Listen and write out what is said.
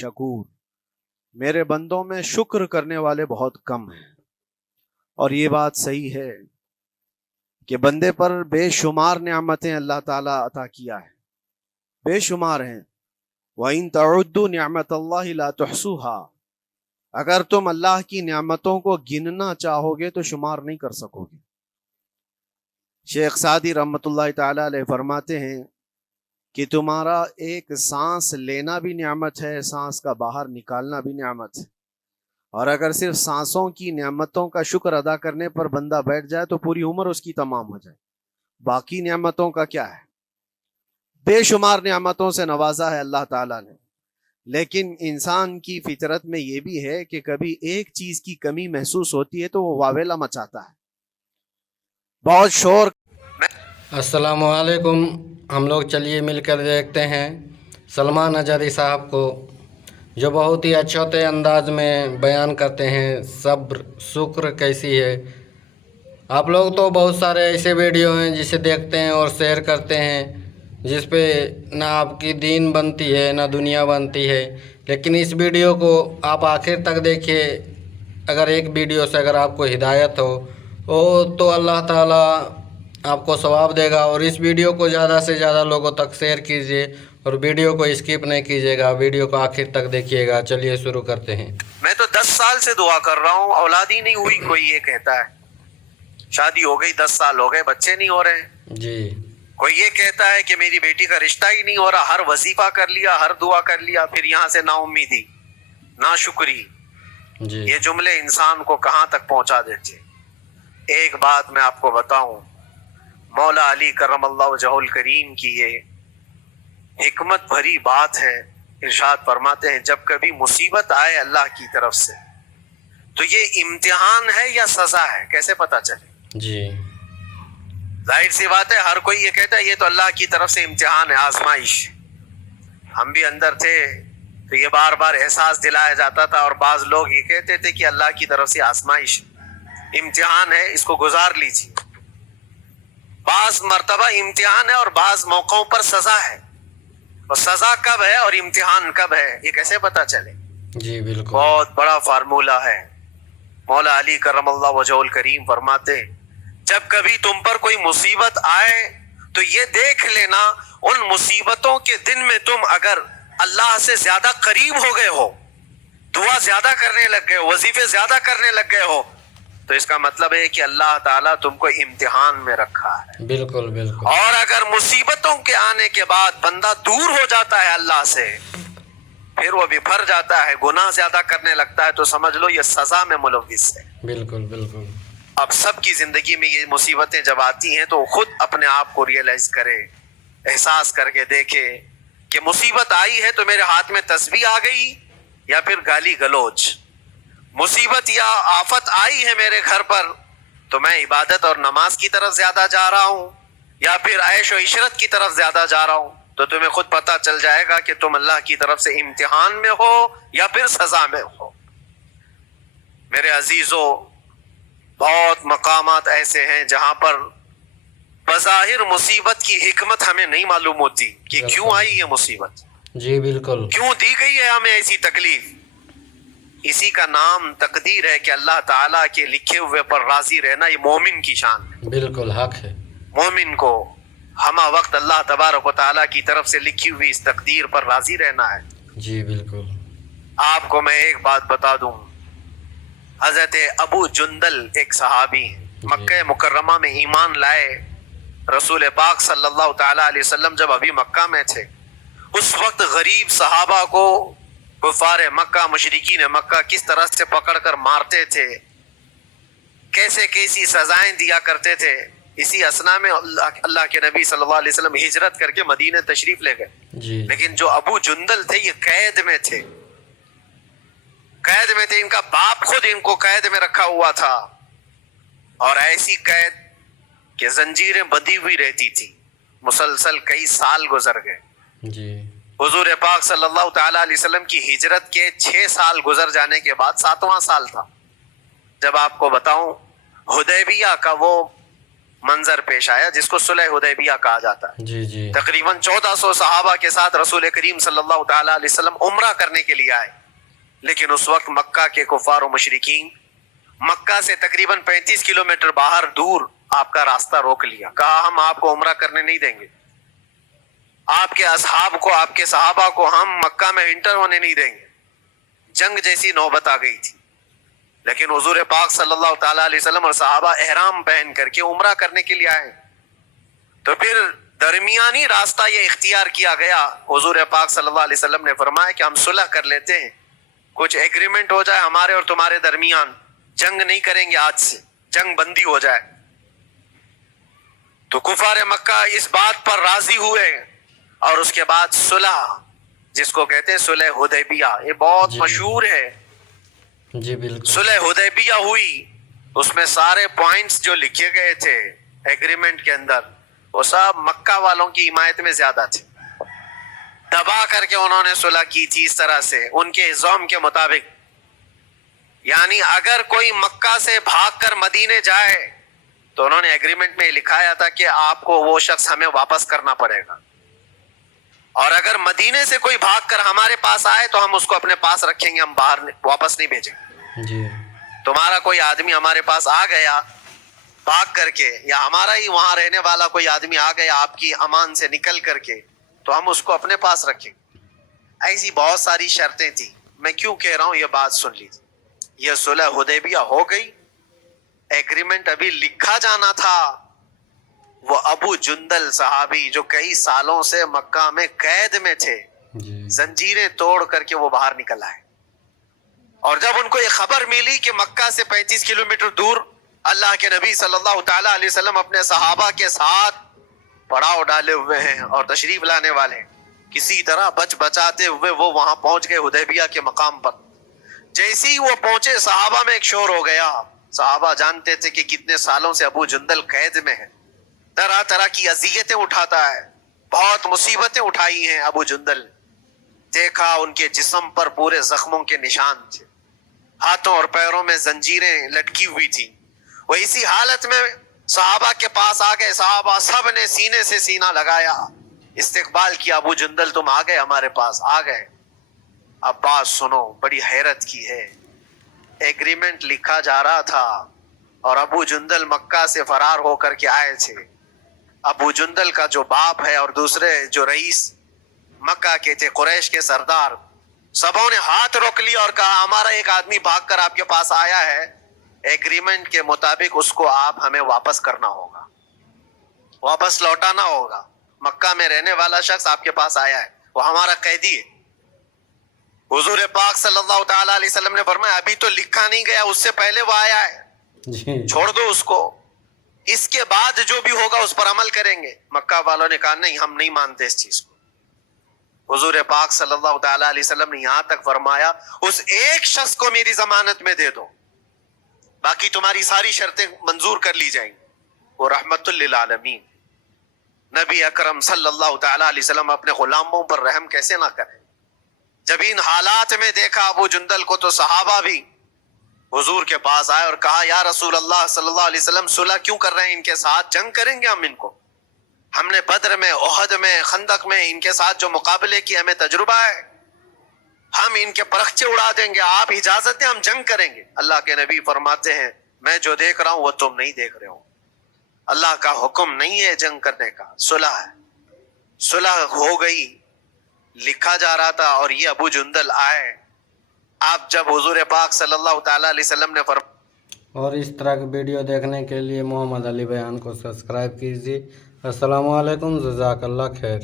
शकूर, मेरे बंदों में शुक्र करने वाले बहुत कम हैं। और ये बात सही है कि बंदे पर बेशुमार नियामतें अल्लाह ताला अता किया है, बेशुमार हैं। वइन तउद्दु निअमतल्लाहि ला तुहसूहा, अगर तुम अल्लाह की नियामतों को गिनना चाहोगे तो शुमार नहीं कर सकोगे। शेख सादी रहमतुल्लाह ताला अलैह फरमाते हैं कि तुम्हारा एक सांस लेना भी नियामत है, सांस का बाहर निकालना भी नियामत है। और अगर सिर्फ सांसों की नियामतों का शुक्र अदा करने पर बंदा बैठ जाए तो पूरी उम्र उसकी तमाम हो जाए, बाकी नियामतों का क्या है। बेशुमार नियामतों से नवाजा है अल्लाह ताला ने, लेकिन इंसान की फितरत में ये भी है कि कभी एक चीज की कमी महसूस होती है तो वो वावेला मचाता है, बहुत शोर। अस्सलामु अलैकुम। हम लोग चलिए मिलकर देखते हैं सलमान अजहरी साहब को, जो बहुत ही अच्छे अंदाज में बयान करते हैं सब्र शुक्र कैसी है। आप लोग तो बहुत सारे ऐसे वीडियो हैं जिसे देखते हैं और शेयर करते हैं, जिस पे ना आपकी दीन बनती है ना दुनिया बनती है, लेकिन इस वीडियो को आप आखिर तक देखिए। अगर एक वीडियो से अगर आपको हिदायत हो तो अल्लाह ताला आपको सवाब देगा। और इस वीडियो को ज़्यादा से ज़्यादा लोगों तक शेयर कीजिए और वीडियो को स्किप नहीं कीजिएगा, वीडियो को आखिर तक देखिएगा। चलिए शुरू करते हैं। मैं तो 10 साल से दुआ कर रहा हूँ, औलाद ही नहीं हुई। कोई ये कहता है शादी हो गई 10 साल हो गए, बच्चे नहीं हो रहे जी। कोई ये कहता है कि मेरी बेटी का रिश्ता ही नहीं हो रहा, हर वजीफा कर लिया, हर दुआ कर लिया, फिर यहाँ से नाउम्मीदी, नाशुक्री। जी। ये जुमले इंसान को कहाँ तक पहुंचा देते। एक बात मैं आपको बताऊं, मौला अली करमल्लाहु वजहुल करीम की ये हिकमत भरी बात है। इरशाद फरमाते हैं जब कभी मुसीबत आए अल्लाह की तरफ से तो ये इम्तिहान है या सजा है, कैसे पता चले। जी। जाहिर सी बात है, हर कोई ये कहता है ये तो अल्लाह की तरफ से इम्तिहान है, आजमाइश। हम भी अंदर थे तो ये बार बार एहसास दिलाया जाता था, और बाज लोग ये कहते थे कि अल्लाह की तरफ से आजमाइश, इम्तिहान है, इसको गुजार लीजिए। बाज मर्तबा इम्तिहान है और बाज मौकों पर सजा है। और सजा कब है और इम्तिहान कब है, ये कैसे पता चले। जी बिल्कुल। बहुत बड़ा फार्मूला है। मौला अली करमल्लाहु वजहुल करीम फरमाते जब कभी तुम पर कोई मुसीबत आए तो ये देख लेना उन मुसीबतों के दिन में तुम अगर अल्लाह से ज्यादा करीब हो गए हो, दुआ ज्यादा करने लग गए हो, वजीफे ज्यादा करने लग गए हो, तो इसका मतलब है कि अल्लाह ताला तुमको इम्तिहान में रखा है। बिल्कुल बिल्कुल। और अगर मुसीबतों के आने के बाद बंदा दूर हो जाता है अल्लाह से, फिर वो बिफर जाता है, गुनाह ज्यादा करने लगता है, तो समझ लो ये सजा में मुलव्विस है। बिल्कुल बिल्कुल। अब सबकी जिंदगी में ये मुसीबतें जब आती हैं तो खुद अपने आप को रियलाइज करे, एहसास करके देखे कि मुसीबत आई है तो मेरे हाथ में तस्बीह आ गई या फिर गाली गलौज। मुसीबत या आफत आई है मेरे घर पर तो मैं इबादत और नमाज की तरफ ज्यादा जा रहा हूँ या फिर ऐश और इशरत की तरफ ज्यादा जा रहा हूँ, तो तुम्हें खुद पता चल जाएगा कि तुम अल्लाह की तरफ से इम्तिहान में हो या फिर सजा में हो। मेरे अजीजों, बहुत मकामात ऐसे हैं जहां पर बज़ाहिर मुसीबत की हिकमत हमें नहीं मालूम होती कि क्यों आई ये मुसीबत। जी बिल्कुल। क्यों दी गई है हमें ऐसी तकलीफ। इसी का नाम तकदीर है कि अल्लाह ताला के लिखे हुए पर राजी रहना ये मोमिन की शान है। बिल्कुल हक है। मोमिन को हमा वक्त अल्लाह तबारक व तआला की तरफ से लिखी हुई इस तकदीर पर राजी रहना है। जी बिल्कुल। आपको मैं एक बात बता दूं, हजरत अबू जुंदल एक सहाबी हैं, मक्का मुकर्रमा में ईमान लाए। रसूल पाक सल्लल्लाहु ताला अलैहि वसल्लम जब अभी मक्का में थे, उस वक्त गरीब सहाबा को कुफार मक्का, मुशरिकीन मक्का किस तरह से पकड़कर मारते थे, कैसे कैसी सजाएं दिया करते थे। इसी असना में अल्लाह के नबी सल्लल्लाहु अलैहि वसल्लम हिजरत करके मदीने तशरीफ ले गए। लेकिन जो अबू जुंदल थे ये कैद में थे, कैद में थे। इनका बाप खुद इनको कैद में रखा हुआ था, और ऐसी कैद कि जंजीरें बंधी हुई रहती थी। मुसलसल कई साल गुजर गए। जी। हुजूर पाक सल्लल्लाहु ताला अलैहि वसल्लम की हिजरत के 6 साल गुजर जाने के बाद 7वां साल था जब आपको बताऊं हुदैबिया का वो منظر پیش آیا جس کو صلح حدیبیہ کہا جاتا ہے. جی جی. تقریباً 1400 صحابہ کے ساتھ رسول کریم صلی اللہ تعالی علیہ وسلم عمرہ کرنے کے لیے آئے، لیکن اس وقت مکہ کے کفار و مشرکین مکہ سے تقریباً 35 کلومیٹر باہر دور آپ کا راستہ روک لیا. کہا ہم آپ کو عمرہ کرنے نہیں دیں گے، آپ کے اصحاب کو، آپ کے صحابہ کو ہم مکہ میں انٹر ہونے نہیں دیں گے. جنگ جیسی نوبت آ گئی تھی، لیکن حضور پاک صلی اللہ تعالی علیہ وسلم اور صحابہ احرام پہن کر کے عمرہ کرنے کے لیے آئے. تو پھر درمیانی راستہ یہ اختیار کیا گیا. حضور پاک صلی اللہ علیہ وسلم نے فرمایا کہ ہم صلح کر لیتے ہیں، کچھ ایگریمنٹ ہو جائے ہمارے اور تمہارے درمیان، جنگ نہیں کریں گے، آج سے جنگ بندی ہو جائے. تو کفار مکہ اس بات پر راضی ہوئے اور اس کے بعد صلح، جس کو کہتے ہیں صلح حدیبیہ، یہ بہت مشہور ہے. جی بالکل. صلح حدیبیہ ہوئی، اس میں سارے پوائنٹس جو لکھے گئے تھے ایگریمنٹ کے اندر وہ سب مکہ والوں کی حمایت میں زیادہ تھے. دبا کر کے انہوں نے صلح کی تھی اس طرح سے ان کے نظام کے مطابق. یعنی اگر کوئی مکہ سے بھاگ کر مدینے جائے تو انہوں نے ایگریمنٹ میں لکھایا تھا کہ آپ کو وہ شخص ہمیں واپس کرنا پڑے گا، اور اگر مدینے سے کوئی بھاگ کر ہمارے پاس آئے تو ہم اس کو اپنے پاس رکھیں گے، ہم باہر واپس نہیں بھیجیں گے. جی. تمہارا کوئی آدمی ہمارے پاس آ گیا بھاگ کر کے، یا ہمارا ہی وہاں رہنے والا کوئی آدمی آ گیا آپ کی امان سے نکل کر کے، تو ہم اس کو اپنے پاس رکھیں. ایسی بہت ساری شرطیں تھیں. میں کیوں کہہ رہا ہوں یہ بات سن لیجیے. یہ صلح حدیبیہ ہو گئی، ایگریمنٹ ابھی لکھا جانا تھا. وہ ابو جندل صحابی جو کئی سالوں سے مکہ میں قید میں تھے، زنجیریں توڑ کر کے وہ باہر نکل آئے. اور جب ان کو یہ خبر ملی کہ مکہ سے 35 کلومیٹر دور اللہ کے نبی صلی اللہ تعالی علیہ وسلم اپنے صحابہ کے ساتھ پڑاؤ ڈالے ہوئے ہیں اور تشریف لانے والے ہیں، کسی طرح بچ بچاتے ہوئے وہ وہاں پہنچ گئے حدیبیہ کے مقام پر. جیسے ہی وہ پہنچے صحابہ میں ایک شور ہو گیا. صحابہ جانتے تھے کہ کتنے سالوں سے ابو جندل قید میں ہے، طرح طرح کی اذیتیں اٹھاتا ہے، بہت مصیبتیں اٹھائی ہیں ابو جندل. دیکھا ان کے جسم پر پورے زخموں کے نشان تھے، ہاتھوں اور پیروں میں زنجیریں لٹکی ہوئی تھی. وہ اسی حالت میں صحابہ کے پاس آ گئے. صحابہ سب نے سینے سے سینہ لگایا، استقبال کیا. ابو جندل تم آ گئے ہمارے پاس، آ گئے. اب بات سنو، بڑی حیرت کی ہے. ایگریمنٹ لکھا جا رہا تھا اور ابو جندل مکہ سے فرار ہو کر کے آئے تھے. ابو جندل کا جو باپ ہے اور دوسرے جو رئیس مکہ کے تھے، قریش کے سردار، سبوں نے ہاتھ روک لیا اور کہا ہمارا ایک آدمی بھاگ کر آپ کے پاس آیا ہے، ایگریمنٹ کے مطابق اس کو آپ ہمیں واپس کرنا ہوگا، واپس لوٹانا ہوگا. مکہ میں رہنے والا شخص آپ کے پاس آیا ہے، وہ ہمارا قیدی ہے. حضور پاک صلی اللہ تعالی علیہ وسلم نے فرمایا ابھی تو لکھا نہیں گیا، اس سے پہلے وہ آیا ہے، چھوڑ دو اس کو، اس کے بعد جو بھی ہوگا اس پر عمل کریں گے. مکہ والوں نے کہا نہیں، ہم نہیں مانتے اس چیز کو. حضور پاک صلی اللہ تعالی علیہ وسلم نے یہاں تک فرمایا اس ایک شخص کو میری ضمانت میں دے دو، باقی تمہاری ساری شرطیں منظور کر لی جائیں گی. وہ رحمت للعالمین نبی اکرم صلی اللہ تعالی علیہ وسلم اپنے غلاموں پر رحم کیسے نہ کریں. جب ان حالات میں دیکھا ابو جندل کو تو صحابہ بھی حضور کے پاس آئے اور کہا یا رسول اللہ صلی اللہ علیہ وسلم صلح کیوں کر رہے ہیں ان کے ساتھ، جنگ کریں گے ہم ان کو، ہم نے بدر میں، احد میں، خندق میں ان کے ساتھ جو مقابلے کی ہمیں تجربہ ہے، ہم ان کے پرخچے اڑا دیں گے، آپ اجازت دیں ہم جنگ کریں گے. اللہ کے نبی فرماتے ہیں میں جو دیکھ رہا ہوں وہ تم نہیں دیکھ رہے ہو. اللہ کا حکم نہیں ہے جنگ کرنے کا، صلح ہے. صلح ہو گئی، لکھا جا رہا تھا، اور یہ ابو جندل آئے. آپ جب حضور پاک صلی اللہ تعالی علیہ وسلم نے اور اس طرح کی ویڈیو دیکھنے کے لیے محمد علی بیان کو سبسکرائب کیجیے. السلام علیکم، جزاک اللہ خیر.